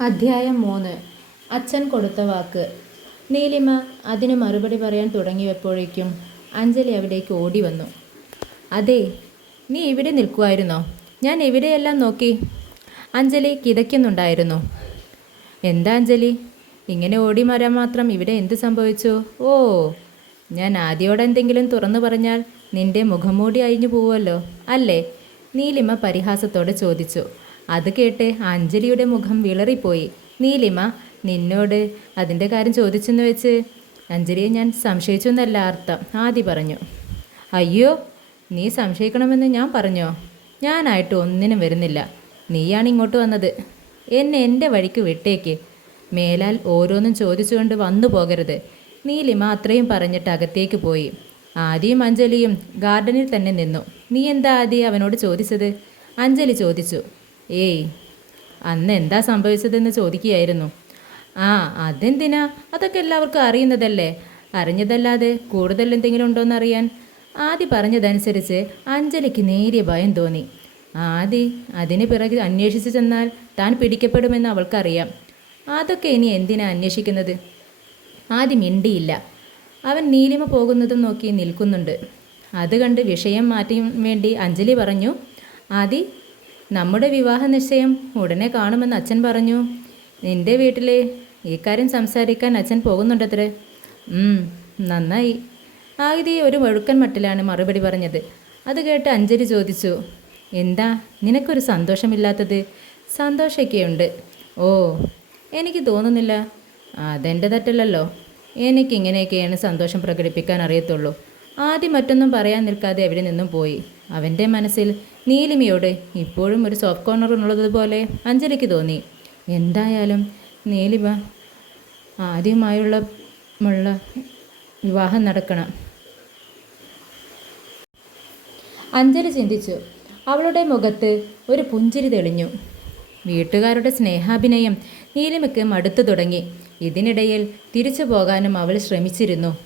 അധ്യായം മൂന്ന്. അച്ഛൻ കൊടുത്ത വാക്ക്. നീലിമ അതിന് മറുപടി പറയാൻ തുടങ്ങിയപ്പോഴേക്കും അഞ്ജലി അവിടേക്ക് ഓടി വന്നു അതെ നീ ഇവിടെ നിൽക്കുമായിരുന്നോ ഞാൻ എവിടെയെല്ലാം നോക്കി? അഞ്ജലി കിതയ്ക്കുന്നുണ്ടായിരുന്നു. എന്താ അഞ്ജലി? ഇങ്ങനെ ഓടി വരാൻ മാത്രം ഇവിടെ എന്ത് സംഭവിച്ചു? ഓ ഞാൻ ആദ്യോടെ എന്തെങ്കിലും തുറന്നു പറഞ്ഞാൽ നിന്റെ മുഖം മുഖംമൂടി അഴിഞ്ഞു പോവുമല്ലോ. അല്ലേ? നീലിമ പരിഹാസത്തോടെ ചോദിച്ചു. അത് കേട്ട് അഞ്ജലിയുടെ മുഖം വിളറിപ്പോയി. നീലിമ നിന്നോട് അതിന്റെ കാര്യം ചോദിച്ചെന്ന് വെച്ച് അഞ്ജലിയെ ഞാൻ സംശയിച്ചു എന്നല്ല അർത്ഥം. ആദി പറഞ്ഞു അയ്യോ നീ സംശയിക്കണമെന്ന് ഞാൻ പറഞ്ഞോ? ഞാനായിട്ട് ഒന്നിനും വരുന്നില്ല. നീയാണ് ഇങ്ങോട്ട് വന്നത്. എന്നെ എന്റെ വഴിക്ക് വിട്ടേക്ക്. മേലാൽ ഓരോന്നും ചോദിച്ചുകൊണ്ട് വന്നു പോകരുത്. നീലിമ അത്രയും പറഞ്ഞിട്ട് അകത്തേക്ക് പോയി. ആദിയും അഞ്ജലിയും ഗാർഡനിൽ തന്നെ നിന്നു. നീ എന്താ ആദി അവനോട് ചോദിച്ചത്? അഞ്ജലി ചോദിച്ചു ഏയ് അന്ന് എന്താ സംഭവിച്ചതെന്ന് ചോദിക്കുകയായിരുന്നു. ആ അതെന്തിനാ? അതൊക്കെ എല്ലാവർക്കും അറിയുന്നതല്ലേ? അറിഞ്ഞതല്ലാതെ കൂടുതൽ എന്തെങ്കിലും ഉണ്ടോ അറിയാൻ ആദി പറഞ്ഞതനുസരിച്ച് അഞ്ജലിക്ക് നേരിയ ഭയം തോന്നി. ആദി അതിന് പിറകെ അന്വേഷിച്ചു ചെന്നാൽ താൻ പിടിക്കപ്പെടുമെന്ന് അവൾക്കറിയാം. അതൊക്കെ ഇനി എന്തിനാ അന്വേഷിക്കുന്നത്? ആദ്യം മിണ്ടിയില്ല. അവൻ നീലിമ പോകുന്നതും നോക്കി നിൽക്കുന്നുണ്ട്. അത് കണ്ട് വിഷയം മാറ്റാൻ വേണ്ടി അഞ്ജലി പറഞ്ഞു ആദി നമ്മുടെ വിവാഹ നിശ്ചയം ഉടനെ കാണുമെന്ന് അച്ഛൻ പറഞ്ഞു. നിന്റെ വീട്ടിൽ ഈ കാര്യം സംസാരിക്കാൻ അച്ഛൻ പോകുന്നുണ്ടത്രേ? നന്നായി. ആദിതി ഒരു വഴുക്കൻ മട്ടിലാണ് മറുപടി പറഞ്ഞത്. അത് കേട്ട് അഞ്ജലി ചോദിച്ചു. എന്താ നിനക്കൊരു സന്തോഷമില്ലാത്തത്? സന്തോഷമൊക്കെയുണ്ട് ഓ എനിക്ക് തോന്നുന്നില്ല. അതെന്റെ തെറ്റല്ലല്ലോ. എനിക്കിങ്ങനെയൊക്കെയാണ് സന്തോഷം പ്രകടിപ്പിക്കാൻ അറിയത്തുള്ളൂ. ആദ്യം മറ്റൊന്നും പറയാൻ നിൽക്കാതെ എവിടെ നിന്നും പോയി. അവന്റെ മനസ്സിൽ നീലിമയോട് ഇപ്പോഴും ഒരു സോഫ്റ്റ് കോർണർ ഉള്ളതുപോലെ അഞ്ജലിക്ക് തോന്നി. എന്തായാലും നീലിമ ആദ്യമായുള്ള വിവാഹം നടക്കണം. അഞ്ജലി ചിന്തിച്ചു. അവളുടെ മുഖത്ത് ഒരു പുഞ്ചിരി തെളിഞ്ഞു. വീട്ടുകാരുടെ സ്നേഹാഭിനയം നീലിമയ്ക്ക് മടുത്തു തുടങ്ങി. ഇതിനിടയിൽ തിരിച്ചു പോകാനും അവൾ ശ്രമിച്ചിരുന്നു.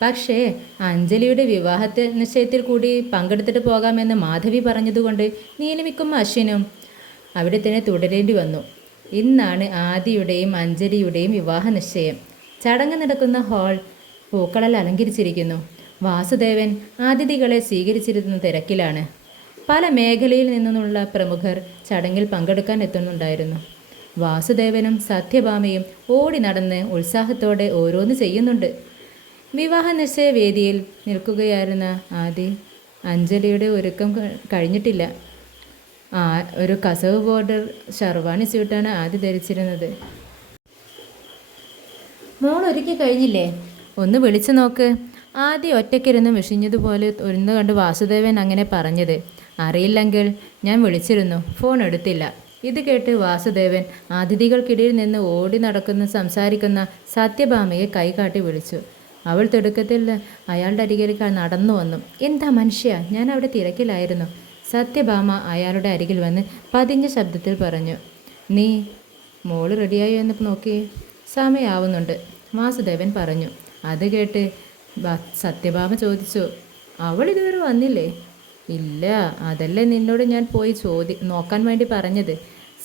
പക്ഷേ അഞ്ജലിയുടെ വിവാഹത്തെ നിശ്ചയത്തിൽ കൂടി പങ്കെടുത്തിട്ട് പോകാമെന്ന് മാധവി പറഞ്ഞതുകൊണ്ട് നീനമിക്കും അശ്വിനും അവിടെ തന്നെ തുടരേണ്ടി വന്നു. ഇന്നാണ് ആദിയുടെയും അഞ്ജലിയുടെയും വിവാഹ നിശ്ചയം. ചടങ്ങ് നടക്കുന്ന ഹാൾ പൂക്കളാൽ അലങ്കരിച്ചിരിക്കുന്നു. വാസുദേവൻ അതിഥികളെ സ്വീകരിച്ചിരുന്ന തിരക്കിലാണ്. പല മേഖലയിൽ നിന്നുള്ള പ്രമുഖർ ചടങ്ങിൽ പങ്കെടുക്കാൻ എത്തുന്നുണ്ടായിരുന്നു. വാസുദേവനും സത്യഭാമയും ഓടി നടന്ന് ഉത്സാഹത്തോടെ ഓരോന്ന് ചെയ്യുന്നുണ്ട്. വിവാഹ നിശ്ചയ വേദിയിൽ നിൽക്കുകയായിരുന്ന ആദി അഞ്ജലിയുടെ ഒരുക്കം കഴിഞ്ഞിട്ടില്ല. ആ ഒരു കസവ് ബോർഡർ ഷർവാണി സ്യൂട്ടാണ് ആദി ധരിച്ചിരുന്നത്. മോൾ ഒരുക്കി കഴിഞ്ഞില്ലേ? ഒന്ന് വിളിച്ചു നോക്ക്. ആദ്യം ഒറ്റയ്ക്കിരുന്ന് വിഷിഞ്ഞതുപോലെ ഒരുന്ന് കണ്ട് വാസുദേവൻ അങ്ങനെ പറഞ്ഞത്. അറിയില്ലെങ്കിൽ ഞാൻ വിളിച്ചിരുന്നു. ഫോൺ എടുത്തില്ല. ഇത് കേട്ട് വാസുദേവൻ അതിഥികൾക്കിടയിൽ നിന്ന് ഓടി നടക്കുന്ന സംസാരിക്കുന്ന സത്യഭാമയെ കൈകാട്ടി വിളിച്ചു. അവൾ തിടുക്കത്തിൽ അയാളുടെ അരികിലേക്ക് നടന്നു വന്നു. എന്താ മനുഷ്യ ഞാൻ അവിടെ തിരക്കിലായിരുന്നു. സത്യഭാമ അയാളുടെ അരികിൽ വന്ന് പതിഞ്ഞ ശബ്ദത്തിൽ പറഞ്ഞു. നീ മോൾ റെഡിയായോ എന്ന് നോക്കി? സമയാവുന്നുണ്ട് വാസുദേവൻ പറഞ്ഞു. അത് കേട്ട് സത്യഭാമ ചോദിച്ചു. അവൾ ഇതുവരെ വന്നില്ലേ? ഇല്ല അതല്ലേ നിന്നോട് ഞാൻ പോയി ചോദി നോക്കാൻ വേണ്ടി പറഞ്ഞത്.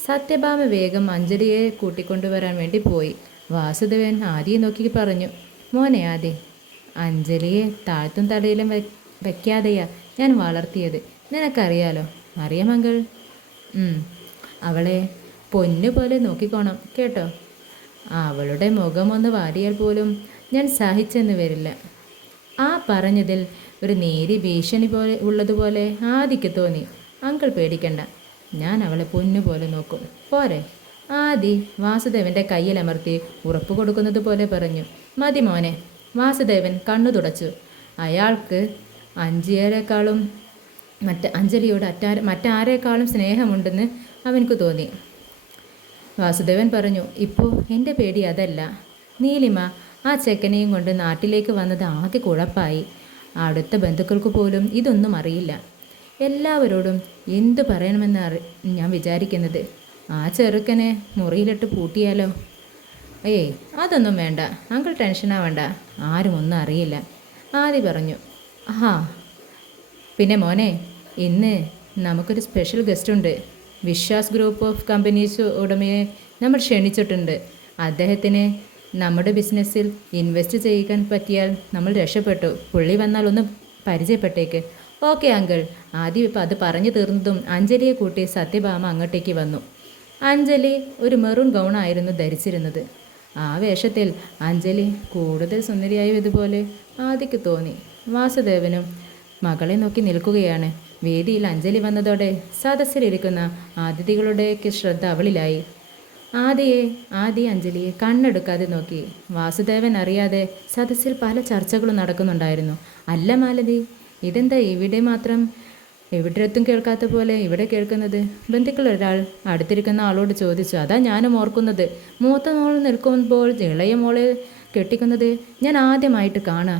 സത്യഭാമ വേഗം അഞ്ജലിയെ കൂട്ടിക്കൊണ്ടുവരാൻ വേണ്ടി പോയി. വാസുദേവൻ ആദ്യം നോക്കി പറഞ്ഞു. മോനെ ആദി അഞ്ജലിയെ താഴ്ത്തും തടയിലും വെ വെക്കാതെയാ ഞാൻ വളർത്തിയത്. നിനക്കറിയാലോ? അറിയാമങ്കൾ മകൾ അവളെ പൊന്നു പോലെ നോക്കിക്കോണം കേട്ടോ? അവളുടെ മുഖം ഒന്ന് വാടിയാൽ പോലും ഞാൻ സഹിച്ചെന്ന് വരില്ല. ആ പറഞ്ഞതിൽ ഒരു നേരി ഭീഷണി പോലെ ഉള്ളതുപോലെ ആദിക്ക് തോന്നി. അങ്കിൾ പേടിക്കണ്ട. ഞാൻ അവളെ പൊന്നു പോലെ നോക്കും. പോരെ. ആദി വാസുദേവന്റെ കയ്യിലമർത്തി ഉറപ്പ് കൊടുക്കുന്നത് പോലെ പറഞ്ഞു. മതി മോനെ. വാസുദേവൻ കണ്ണു തുടച്ചു. അയാൾക്ക് അഞ്ചിയേക്കാളും മറ്റ് അഞ്ജലിയോട് അറ്റാ മറ്റാരേക്കാളും സ്നേഹമുണ്ടെന്ന് അവനക്ക് തോന്നി. വാസുദേവൻ പറഞ്ഞു ഇപ്പോൾ എന്റെ പേടി അതല്ല. നീലിമ ആ ചെക്കനെയും കൊണ്ട് നാട്ടിലേക്ക് വന്നത് ആകെ കുഴപ്പായി. അടുത്ത ബന്ധുക്കൾക്ക് പോലും ഇതൊന്നും അറിയില്ല. എല്ലാവരോടും എന്തു പറയണമെന്ന് ഞാൻ വിചാരിക്കുന്നത്. ആ ചെറുക്കനെ മുറിയിലിട്ട് പൂട്ടിയാലോ? ഏയ് അതൊന്നും വേണ്ട. അങ്കിൾ ടെൻഷനാവണ്ട ആരും ഒന്നും അറിയില്ല. ആദി പറഞ്ഞു ആ പിന്നെ മോനെ ഇന്ന് നമുക്കൊരു സ്പെഷ്യൽ ഗസ്റ്റ് ഉണ്ട്. വിശ്വാസ് ഗ്രൂപ്പ് ഓഫ് കമ്പനീസ് ഉടമയെ നമ്മൾ ക്ഷണിച്ചിട്ടുണ്ട്. അദ്ദേഹത്തിന് നമ്മുടെ ബിസിനസ്സിൽ ഇൻവെസ്റ്റ് ചെയ്യാൻ പറ്റിയാൽ നമ്മൾ രക്ഷപ്പെട്ടു. പുള്ളി വന്നാൽ ഒന്ന് പരിചയപ്പെട്ടേക്ക്. Okay uncle. ആദ്യം ഇപ്പം അത് പറഞ്ഞു തീർന്നതും അഞ്ജലിയെ കൂട്ടി സത്യഭാമ അങ്ങോട്ടേക്ക് വന്നു. അഞ്ജലി ഒരു മെറൂൺ ഗൗണായിരുന്നു ധരിച്ചിരുന്നത്. ആ വേഷത്തിൽ അഞ്ജലി കൂടുതൽ സുന്ദരിയായി ഇതുപോലെ ആദിക്ക് തോന്നി. വാസുദേവനും മകളെ നോക്കി നിൽക്കുകയാണ്. വേദിയിൽ അഞ്ജലി വന്നതോടെ സദസ്സിലിരിക്കുന്ന അതിഥികളുടെയൊക്കെ ശ്രദ്ധ അവളിലായി. ആദിയെ ആദി അഞ്ജലിയെ കണ്ണെടുക്കാതെ നോക്കി. വാസുദേവൻ അറിയാതെ സദസ്സിൽ പല ചർച്ചകളും നടക്കുന്നുണ്ടായിരുന്നു. അല്ല മാലതി ഇതെന്താ ഇവിടെ മാത്രം എവിടെത്തും കേൾക്കാത്ത പോലെ ഇവിടെ കേൾക്കുന്നത്? ബന്ധുക്കൾ ഒരാൾ അടുത്തിരിക്കുന്ന ആളോട് ചോദിച്ചു അതാ ഞാനും ഓർക്കുന്നത്. മൂത്ത മോൾ നിൽക്കുമ്പോൾ ഇളയ മോളെ കെട്ടിക്കുന്നത് ഞാൻ ആദ്യമായിട്ട് കാണുക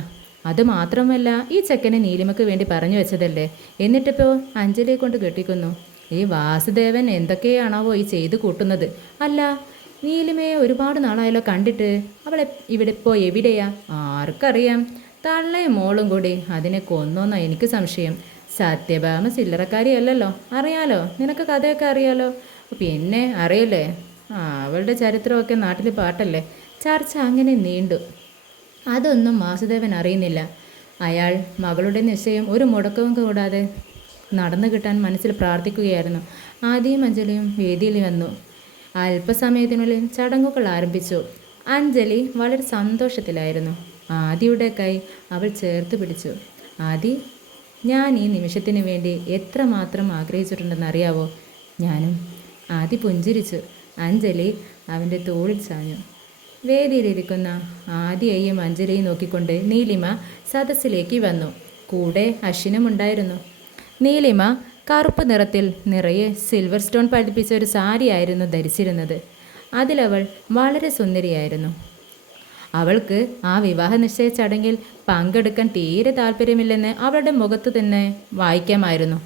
അത് മാത്രമല്ല ഈ ചെക്കനെ നീലിമയ്ക്ക് വേണ്ടി പറഞ്ഞു വെച്ചതല്ലേ? എന്നിട്ടിപ്പോൾ അഞ്ജലിയെ കൊണ്ട് കെട്ടിക്കുന്നു. ഈ വാസുദേവൻ എന്തൊക്കെയാണാവോ ഈ ചെയ്തു കൂട്ടുന്നത്? അല്ല നീലിമയെ ഒരുപാട് നാളായല്ലോ കണ്ടിട്ട്. അവളെ ഇവിടെ ഇപ്പോൾ എവിടെയാ? ആർക്കറിയാം. തള്ളയും മോളും കൂടി. അതിനെ കൊന്നോന്നാണ് എനിക്ക് സംശയം. സത്യഭാമ ചില്ലറക്കാരിയല്ലല്ലോ. അറിയാലോ? നിനക്ക് കഥയൊക്കെ അറിയാലോ? പിന്നെ അറിയില്ലേ? ആ അവളുടെ ചരിത്രമൊക്കെ നാട്ടിൽ പാട്ടല്ലേ? ചർച്ച അങ്ങനെ നീണ്ടു. അതൊന്നും വാസുദേവൻ അറിയുന്നില്ല. അയാൾ മകളുടെ നിശ്ചയം ഒരു മുടക്കവും കൂടാതെ നടന്നു കിട്ടാൻ മനസ്സിൽ പ്രാർത്ഥിക്കുകയായിരുന്നു. ആദ്യം അഞ്ജലിയും വേദിയിൽ വന്നു. അല്പസമയത്തിനുള്ളിൽ ചടങ്ങുകൾ ആരംഭിച്ചു. അഞ്ജലി വളരെ സന്തോഷത്തിലായിരുന്നു. ആദിയുടെ കൈ അവൾ ചേർത്ത് പിടിച്ചു. ആദി ഞാൻ ഈ നിമിഷത്തിന് വേണ്ടി എത്രമാത്രം ആഗ്രഹിച്ചിട്ടുണ്ടെന്ന് അറിയാവോ? ഞാനും ആദ്യ പുഞ്ചിരിച്ചു. അഞ്ജലി അവന്റെ തോളിൽ ചാഞ്ഞു. വേദിയിലിരിക്കുന്ന ആദ്യയെയും അഞ്ജലിയും നോക്കിക്കൊണ്ട് നീലിമ സദസ്സിലേക്ക് വന്നു. കൂടെ അശ്വിനും ഉണ്ടായിരുന്നു നീലിമ കറുപ്പ് നിറത്തിൽ നിറയെ സിൽവർ സ്റ്റോൺ പതിപ്പിച്ച ഒരു സാരിയായിരുന്നു ധരിച്ചിരുന്നത്. അതിലവൾ വളരെ സുന്ദരിയായിരുന്നു. അവൾക്ക് ആ വിവാഹ നിശ്ചയ ചടങ്ങിൽ പങ്കെടുക്കാൻ തീരെ താല്പര്യമില്ലെന്ന് അവളുടെ മുഖത്ത് തന്നെ വായിക്കാമായിരുന്നു.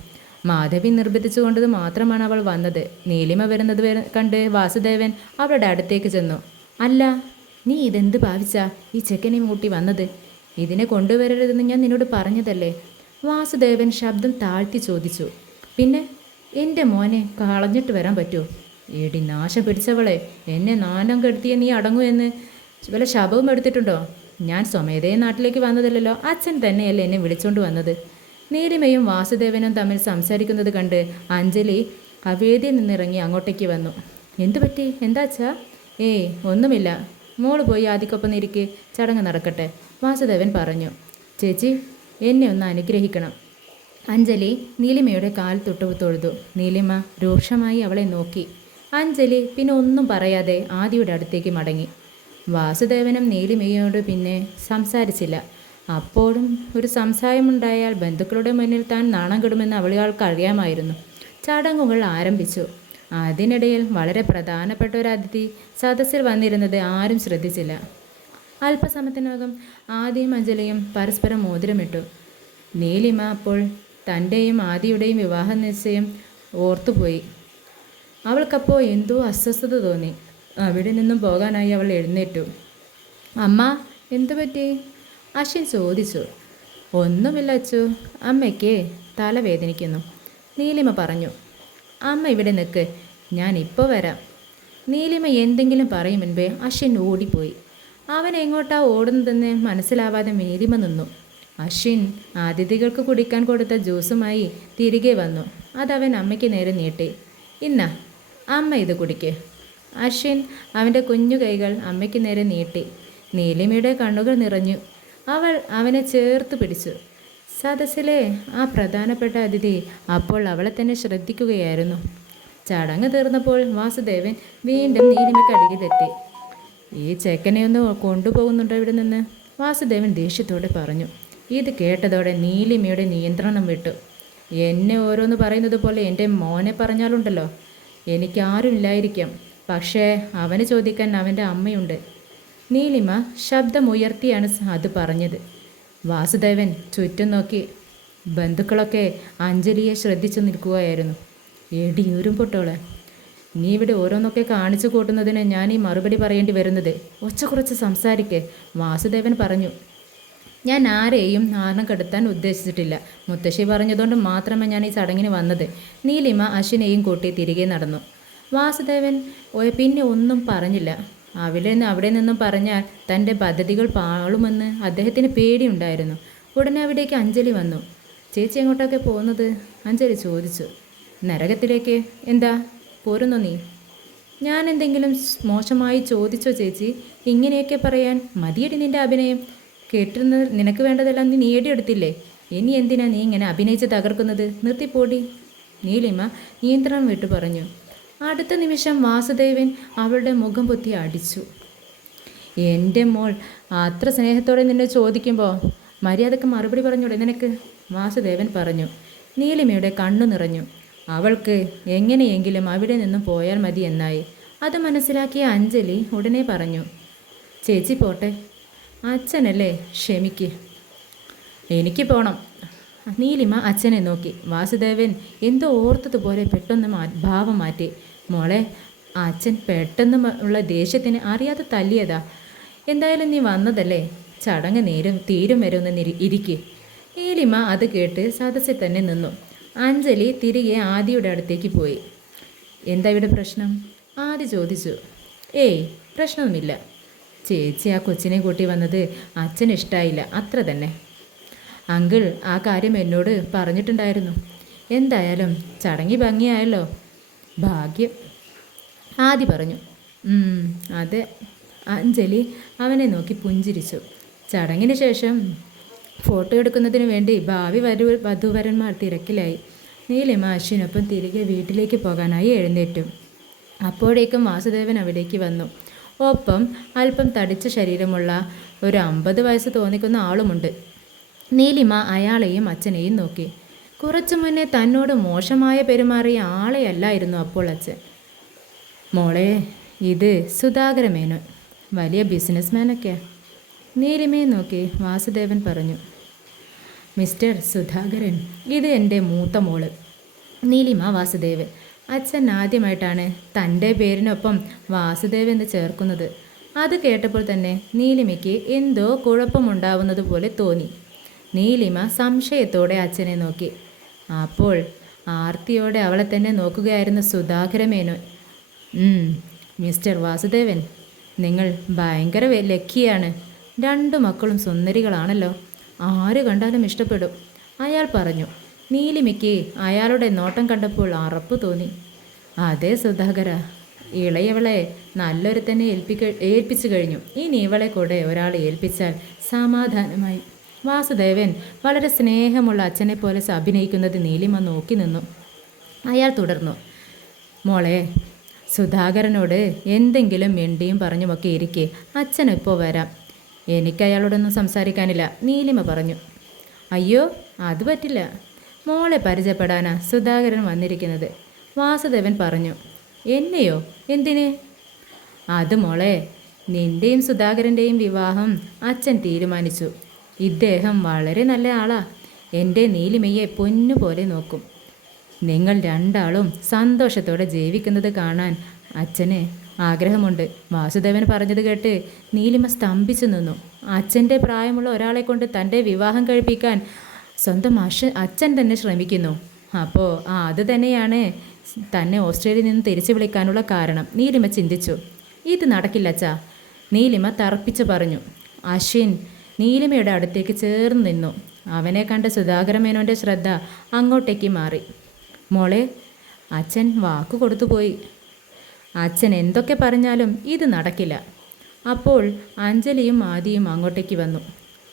മാധവി നിർബന്ധിച്ചുകൊണ്ടത് മാത്രമാണ് അവൾ വന്നത്. നീലിമ വരുന്നത് വരെ കണ്ട് വാസുദേവൻ അവളുടെ അടുത്തേക്ക് ചെന്നു. അല്ല നീ ഇതെന്ത് ഭാവിച്ചാ ഈ ചെക്കനെ മൂട്ടി വന്നത്? ഇതിനെ കൊണ്ടുവരരുതെന്ന് ഞാൻ നിന്നോട് പറഞ്ഞതല്ലേ? വാസുദേവൻ ശബ്ദം താഴ്ത്തി ചോദിച്ചു. പിന്നെ എന്റെ മോനെ കളഞ്ഞിട്ട് വരാൻ പറ്റുമോ എടി നാശം പിടിച്ചവളെ. എന്നെ നാനം കെടുത്തിയ നീ അടങ്ങൂ എന്ന് വല്ല ശബവും എടുത്തിട്ടുണ്ടോ? ഞാൻ സ്വമേധയെ നാട്ടിലേക്ക് വന്നതല്ലല്ലോ. അച്ഛൻ തന്നെയല്ലേ എന്നെ വിളിച്ചുകൊണ്ട് വന്നത്. നീലിമയും വാസുദേവനും തമ്മിൽ സംസാരിക്കുന്നത് കണ്ട് അഞ്ജലി അവേദിയിൽ നിന്നിറങ്ങി അങ്ങോട്ടേക്ക് വന്നു. എന്തു പറ്റി? എന്താ അച്ഛാ? ഏയ് ഒന്നുമില്ല. മോൾ പോയി ആദിക്കൊപ്പം ഇരിക്കെ ചടങ്ങ് നടക്കട്ടെ. വാസുദേവൻ പറഞ്ഞു. ചേച്ചി എന്നെ ഒന്ന് അനുഗ്രഹിക്കണം. അഞ്ജലി നീലിമയുടെ കാൽ തൊട്ടു തൊഴുതു. നീലിമ രൂക്ഷമായി അവളെ നോക്കി. അഞ്ജലി പിന്നെ ഒന്നും പറയാതെ ആദിയുടെ അടുത്തേക്ക് മടങ്ങി. വാസുദേവനും നീലിമയോട് പിന്നെ സംസാരിച്ചില്ല. അപ്പോഴും ഒരു സംശയമുണ്ടായാൽ ബന്ധുക്കളുടെ മുന്നിൽ താൻ നാണം കെടുമെന്ന് അവളുകൾക്ക് അറിയാമായിരുന്നു ചടങ്ങുകൾ ആരംഭിച്ചു. അതിനിടയിൽ വളരെ പ്രധാനപ്പെട്ട ഒരു അതിഥി സദസ്സിൽ വന്നിരുന്നത് ആരും ശ്രദ്ധിച്ചില്ല. അല്പസമയത്തിനകം ആദിയും അഞ്ജലിയും പരസ്പരം മോതിരമിട്ടു. നീലിമ അപ്പോൾ തന്റെയും ആദിയുടെയും വിവാഹ നിശ്ചയം ഓർത്തുപോയി. അവൾക്കപ്പോൾ എന്തോ അസ്വസ്ഥത തോന്നി. അവിടെ നിന്നും പോകാനായി അവൾ എഴുന്നേറ്റു. അമ്മ എന്തു പറ്റി? അശ്വിൻ ചോദിച്ചു. ഒന്നുമില്ല അച്ചു. അമ്മയ്ക്ക് തലവേദനിക്കുന്നു. നീലിമ പറഞ്ഞു. അമ്മ ഇവിടെ നിൽക്ക് ഞാൻ ഇപ്പോൾ വരാം. നീലിമ എന്തെങ്കിലും പറയും മുൻപേ അശ്വിൻ ഓടിപ്പോയി. അവൻ എങ്ങോട്ടാ ഓടുന്നതെന്ന് മനസ്സിലാവാതെ നീലിമ നിന്നു. അശ്വിൻ അതിഥികൾക്ക് കുടിക്കാൻ കൊടുത്ത ജ്യൂസുമായി തിരികെ വന്നു. അതവൻ അമ്മയ്ക്ക് നേരെ നീട്ടി. ഇന്ന അമ്മ ഇത് കുടിക്ക്. അശ്വിൻ അവന്റെ കുഞ്ഞു കൈകൾ അമ്മയ്ക്ക് നേരെ നീട്ടി. നീലിമയുടെ കണ്ണുകൾ നിറഞ്ഞു. അവൾ അവനെ ചേർത്ത് പിടിച്ചു. സദസ്സിലെ ആ പ്രധാനപ്പെട്ട അതിഥി അപ്പോൾ അവളെ തന്നെ ശ്രദ്ധിക്കുകയായിരുന്നു. ചടങ്ങ് തീർന്നപ്പോൾ വാസുദേവൻ വീണ്ടും നീലിമയ്ക്ക് തെറ്റി ഈ ചെക്കനെ ഒന്ന് കൊണ്ടുപോകുന്നുണ്ടോ ഇവിടെ നിന്ന്? വാസുദേവൻ ദേഷ്യത്തോടെ പറഞ്ഞു. ഇത് കേട്ടതോടെ നീലിമയുടെ നിയന്ത്രണം വിട്ടു. എന്നെ ഓരോന്ന് പറയുന്നത് പോലെ എന്റെ മോനെ പറഞ്ഞാലുണ്ടല്ലോ. എനിക്കാരും ഇല്ലായിരിക്കാം പക്ഷേ അവന് ചോദിക്കാൻ അവന്റെ അമ്മയുണ്ട്. നീലിമ ശബ്ദമുയർത്തിയാണ് അത് പറഞ്ഞത്. വാസുദേവൻ ചുറ്റും നോക്കി ബന്ധുക്കളൊക്കെ അഞ്ജലിയെ ശ്രദ്ധിച്ചു നിൽക്കുകയായിരുന്നു. എടി പൊട്ടോളെ. നീ ഇവിടെ ഓരോന്നൊക്കെ കാണിച്ചു കൂട്ടുന്നതിന് ഞാൻ ഈ മറുപടി പറയേണ്ടി വരുന്നത്. ഒച്ച കുറച്ച് സംസാരിക്കേ വാസുദേവൻ പറഞ്ഞു. ഞാൻ ആരെയും നാണം കെടുത്താൻ ഉദ്ദേശിച്ചിട്ടില്ല. മുത്തശ്ശി പറഞ്ഞതുകൊണ്ട് മാത്രമേ ഞാൻ ഈ ചടങ്ങിന് വന്നത്. നീലിമ അശ്വിനെയും കൂട്ടി തിരികെ നടന്നു. വാസുദേവൻ പിന്നെ ഒന്നും പറഞ്ഞില്ല. അവിടെ നിന്ന് അവിടെ നിന്നും പറഞ്ഞാൽ തന്റെ പദ്ധതികൾ പാളുമെന്ന് അദ്ദേഹത്തിന് പേടിയുണ്ടായിരുന്നു. ഉടനെ അവിടേക്ക് അഞ്ജലി വന്നു. ചേച്ചി എങ്ങോട്ടൊക്കെ പോകുന്നത്? അഞ്ജലി ചോദിച്ചു. നരകത്തിലേക്ക്. എന്താ? പോരുന്നോ നീ? ഞാൻ എന്തെങ്കിലും മോശമായി ചോദിച്ചോ ചേച്ചി? ഇങ്ങനെയൊക്കെ പറയാൻ മതിയടി നിന്റെ അഭിനയം. കേട്ടിരുന്ന നിനക്ക് വേണ്ടതെല്ലാം നീ നേടിയെടുത്തില്ലേ? ഇനി എന്തിനാ നീ ഇങ്ങനെ അഭിനയിച്ച് തകർക്കുന്നത്? നിർത്തിപ്പോടി. നീലിമ നിയന്ത്രണം വിട്ടു പറഞ്ഞു. അടുത്ത നിമിഷം വാസുദേവൻ അവളുടെ മുഖം പൊത്തി അടിച്ചു. എന്റെ മോൾ അത്ര സ്നേഹത്തോടെ നിന്നെ ചോദിക്കുമ്പോൾ മര്യാദയ്ക്ക് മറുപടി പറഞ്ഞൂടെ നിനക്ക്? വാസുദേവൻ പറഞ്ഞു. നീലിമയുടെ കണ്ണു നിറഞ്ഞു. അവൾക്ക് എങ്ങനെയെങ്കിലും അവിടെ നിന്നും പോയാൽ മതി എന്നായി. അത് മനസ്സിലാക്കിയ അഞ്ജലി ഉടനെ പറഞ്ഞു. ചേച്ചി പോട്ടെ. അച്ഛനല്ലേ ക്ഷമിക്ക്. എനിക്ക് പോണം. നീലിമ അച്ഛനെ നോക്കി. വാസുദേവൻ എന്തോ ഓർത്തതുപോലെ പെട്ടെന്ന് ഭാവം മാറ്റി. മോളെ അച്ഛൻ പെട്ടെന്ന് ഉള്ള ദേഷ്യത്തിന് അറിയാതെ തല്ലിയതാ. എന്തായാലും നീ വന്നതല്ലേ? ചടങ്ങ് നേരും തീരും വരെ ഒന്ന് നിരി ഇരിക്ക്. നീലിമ അത് കേട്ട് സദസ്സിൽ തന്നെ നിന്നു. അഞ്ജലി തിരികെ ആദിയുടെ അടുത്തേക്ക് പോയി. എന്താ ഇവിടെ പ്രശ്നം? ആദി ചോദിച്ചു. ഏയ് പ്രശ്നമൊന്നുമില്ല. ചേച്ചി ആ കൊച്ചിനെ കൂട്ടി വന്നത് അച്ഛന് ഇഷ്ടായില്ല അത്ര തന്നെ. അങ്കിൾ ആ കാര്യം എന്നോട് പറഞ്ഞിട്ടുണ്ടായിരുന്നു. എന്തായാലും ചടങ്ങി ഭംഗിയായല്ലോ. ഭാഗ്യം. ആദി പറഞ്ഞു. അതെ. അഞ്ജലി അവനെ നോക്കി പുഞ്ചിരിച്ചു. ചടങ്ങിന് ശേഷം ഫോട്ടോ എടുക്കുന്നതിന് വേണ്ടി ഭാവി വരു വധുവരന്മാർ തിരക്കിലായി. നീലിമ അശ്വിനൊപ്പം തിരികെ വീട്ടിലേക്ക് പോകാനായി എഴുന്നേറ്റു. അപ്പോഴേക്കും വാസുദേവൻ അവിടേക്ക് വന്നു. ഒപ്പം അല്പം തടിച്ച ശരീരമുള്ള ഒരു അമ്പത് വയസ്സ് തോന്നിക്കുന്ന ആളുമുണ്ട്. നീലിമ അയാളെയും അച്ഛനെയും നോക്കി. കുറച്ചു മുന്നേ തന്നോട് മോശമായ പെരുമാറിയ ആളെയല്ലായിരുന്നു അപ്പോൾ അച്ഛൻ. മോളെ ഇത് സുധാകര മേനോൻ. വലിയ ബിസിനസ്മാനൊക്കെ നീലിമയെ നോക്കി വാസുദേവൻ പറഞ്ഞു. മിസ്റ്റർ സുധാകരൻ ഇത് എന്റെ മൂത്ത മോൾ. നീലിമ വാസുദേവൻ. അച്ഛൻ ആദ്യമായിട്ടാണ് തന്റെ പേരിനൊപ്പം വാസുദേവ് എന്ന് ചേർക്കുന്നത്. അത് കേട്ടപ്പോൾ തന്നെ നീലിമയ്ക്ക് എന്തോ കുഴപ്പമുണ്ടാവുന്നത് പോലെ തോന്നി. നീലിമ സംശയത്തോടെ അച്ഛനെ നോക്കി. അപ്പോൾ ആർത്തിയോടെ അവളെ തന്നെ നോക്കുകയായിരുന്ന സുധാകര മേനോൻ മിസ്റ്റർ വാസുദേവൻ നിങ്ങൾ ഭയങ്കര ലക്കിയാണ്. രണ്ടു മക്കളും സുന്ദരികളാണല്ലോ. ആര് കണ്ടാലും ഇഷ്ടപ്പെടും. അയാൾ പറഞ്ഞു. നീലിമയ്ക്ക് അയാളുടെ നോട്ടം കണ്ടപ്പോൾ അറപ്പ് തോന്നി. അതെ സുധാകര ഇളയവളെ നല്ലൊരു തന്നെ ഏൽപ്പിക്ക ഏൽപ്പിച്ചു കഴിഞ്ഞു. ഇനി ഇവളെ കൂടെ ഒരാൾ ഏൽപ്പിച്ചാൽ സമാധാനമായി. വാസുദേവൻ വളരെ സ്നേഹമുള്ള അച്ഛനെ പോലെ അഭിനയിക്കുന്നത് നീലിമ നോക്കി നിന്നു. അയാൾ തുടർന്നു. മോളെ സുധാകരനോട് എന്തെങ്കിലും മിണ്ടിയും പറഞ്ഞുമൊക്കെ ഇരിക്കെ. അച്ഛൻ ഇപ്പോൾ വരാം? എനിക്ക് അയാളോടൊന്നും സംസാരിക്കാനില്ല നീലിമ പറഞ്ഞു. അയ്യോ അത് പറ്റില്ല. മോളെ പരിചയപ്പെടാനാ സുധാകരൻ വന്നിരിക്കുന്നത് വാസുദേവൻ പറഞ്ഞു. എന്നെയോ? എന്തിന്? അത് മോളെ നിന്റെയും സുധാകരന്റെയും വിവാഹം അച്ഛൻ തീരുമാനിച്ചു. ഇദ്ദേഹം വളരെ നല്ല ആളാ. എന്റെ നീലിമയെ പൊന്നുപോലെ നോക്കും. നിങ്ങൾ രണ്ടാളും സന്തോഷത്തോടെ ജീവിക്കുന്നത് കാണാൻ അച്ഛന് ആഗ്രഹമുണ്ട്. വാസുദേവൻ പറഞ്ഞത് കേട്ട് നീലിമ സ്തംഭിച്ചു നിന്നു. അച്ഛന്റെ പ്രായമുള്ള ഒരാളെ കൊണ്ട് തന്റെ വിവാഹം കഴിപ്പിക്കാൻ സ്വന്തം അശ അച്ഛൻ തന്നെ ശ്രമിക്കുന്നു. അപ്പോൾ ആ അത് തന്നെയാണ് തന്നെ ഓസ്ട്രേലിയയിൽ നിന്ന് തിരിച്ചു വിളിക്കാനുള്ള കാരണം. നീലിമ ചിന്തിച്ചു. ഇത് നടക്കില്ല അച്ഛാ നീലിമ തറപ്പിച്ചു പറഞ്ഞു. അശ്വിൻ നീലിമയുടെ അടുത്തേക്ക് ചേർന്ന് നിന്നു. അവനെ കണ്ട സുധാകരമേനോന്റെ ശ്രദ്ധ അങ്ങോട്ടേക്ക് മാറി. മോളെ അച്ഛൻ വാക്കു കൊടുത്തുപോയി അച്ഛൻ എന്തൊക്കെ പറഞ്ഞാലും ഇത് നടക്കില്ല. അപ്പോൾ അഞ്ജലിയും ആദിയും അങ്ങോട്ടേക്ക് വന്നു.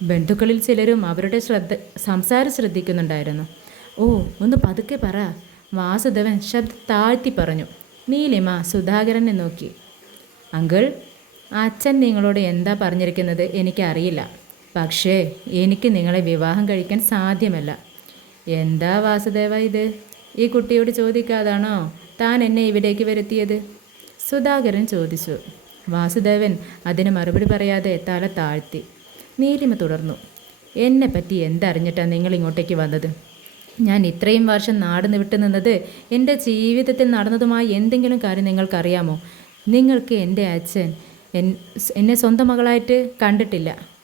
ബന്ധുക്കളിൽ ചിലരും അവരുടെ ശ്രദ്ധ സംസാരം ശ്രദ്ധിക്കുന്നുണ്ടായിരുന്നു. ഓ ഒന്ന് പതുക്കെ പറ വാസുദേവൻ ശബ്ദ താഴ്ത്തി പറഞ്ഞു. നീലിമ സുധാകരനെ നോക്കി. അങ്കിൾ അച്ഛൻ നിങ്ങളോട് എന്താ പറഞ്ഞിരിക്കുന്നത് എനിക്കറിയില്ല. പക്ഷേ എനിക്ക് നിങ്ങളെ വിവാഹം കഴിക്കാൻ സാധ്യമല്ല. എന്താ വാസുദേവ ഇത്? ഈ കുട്ടിയോട് ചോദിക്കാതാണോ? താൻ എന്നെ ഇവിടേക്ക് വരുത്തിയത്? സുധാകരൻ ചോദിച്ചു. വാസുദേവൻ അതിന് മറുപടി പറയാതെ തല താഴ്ത്തി. നീലിമ തുടർന്നു. എന്നെപ്പറ്റി എന്തറിഞ്ഞിട്ടാണ് നിങ്ങൾ ഇങ്ങോട്ടേക്ക് വന്നത്? ഞാൻ ഇത്രയും വർഷം നാട് വിട്ടു നിന്നത് എന്റെ ജീവിതത്തിൽ നടന്നതുമായ എന്തെങ്കിലും കാര്യം നിങ്ങൾക്കറിയാമോ? നിങ്ങൾക്ക് എന്റെ അച്ഛൻ എന്നെ സ്വന്തം മകളായിട്ട് കണ്ടിട്ടില്ല.